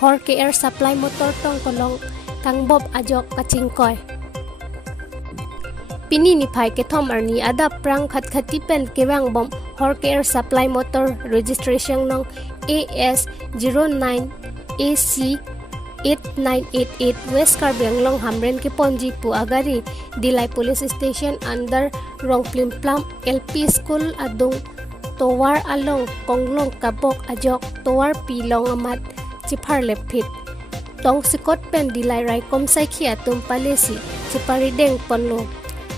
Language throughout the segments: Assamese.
hor ke air supply motor tong kolong kangbob ajok kachingkoy pini ni phai ke thom arni ada prang khat khati pen kewang bom hor ke air supply motor registration nong AS 09 AC 8988 West Karbi Anglong Hamren ke Ponji pu agari Dilai Police Station under Rongplim Plum LP School adung Towar along Konglong Kabok ajok Towar Pilong amat Chipar lepit Tong sikot pen Dilai Raikom Saiki atum palesi Chipari deng ponlo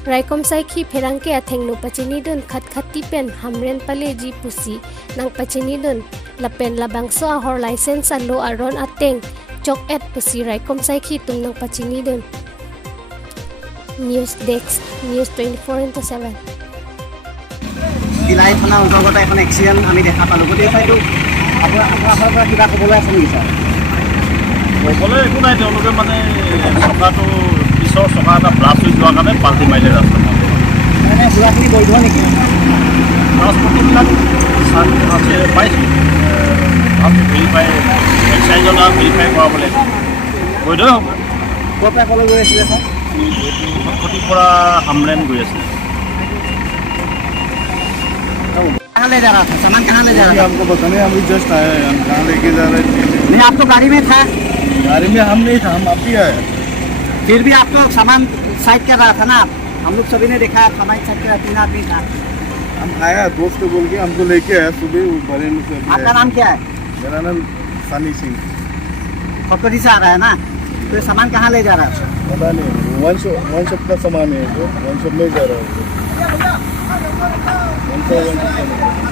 Raikom Saiki pherangke athengno pachini dun khat khati pen Hamren paleji pusi nang pachini dun lapen labangso ahor license alo aron ateng chok et pusi Raikom Saiki tum nang pachini dun News Desk News 24/7 Dilai থানা অন্তৰ্গত এখন এক্সিডেণ্ট আমি দেখা পালোঁ গতিকে হয়তো আপোনাৰ কিবা ক'বলৈ আছে নেকি ছাৰ ক'বলৈ একো নাই তেওঁলোকে মানে চকাটো পিছৰ চকা এটা ব্লাষ্ট হৈ যোৱাৰ কাৰণে পাল্টি মাৰিলে ৰাস্তাত মানে বুঢ়াখিনি বৈধ নেকি ট্ৰান্সপৰ্টবিলাক আছে পাইছোঁ আমি ভেৰিফাই এক্সাইজৰ ভেৰিফাই কৰাব লাগিব বৈধ হ'ব ক'ৰ পৰা ক'লৈ গৈ আছিলে ছাৰ খটখটিৰ পৰা হামৰেন গৈ আছিলে कहाँ ले जा रहा था सामान कहाँ ले जा रहा था हमको बताने हम जस्ट आए हैं हम कहाँ लेके जा रहे थे नहीं आप तो गाड़ी में था गाड़ी में हम नहीं था हम अब भी आए फिर भी आप तो सामान साइड कर रहा था ना हम लोग सभी ने देखा सामान साइड कर 3 आदमी था हम आया दोस्त को बोल के हमको लेके आया सुबह बड़े में से आपका नाम क्या है मेरा नाम सनी सिंह खटखटी से आ रहा है ना तो ये सामान कहाँ ले जा रहा है पता नहीं वन शॉप का सामान है वन शॉप नहीं जा रहा है वन शॉप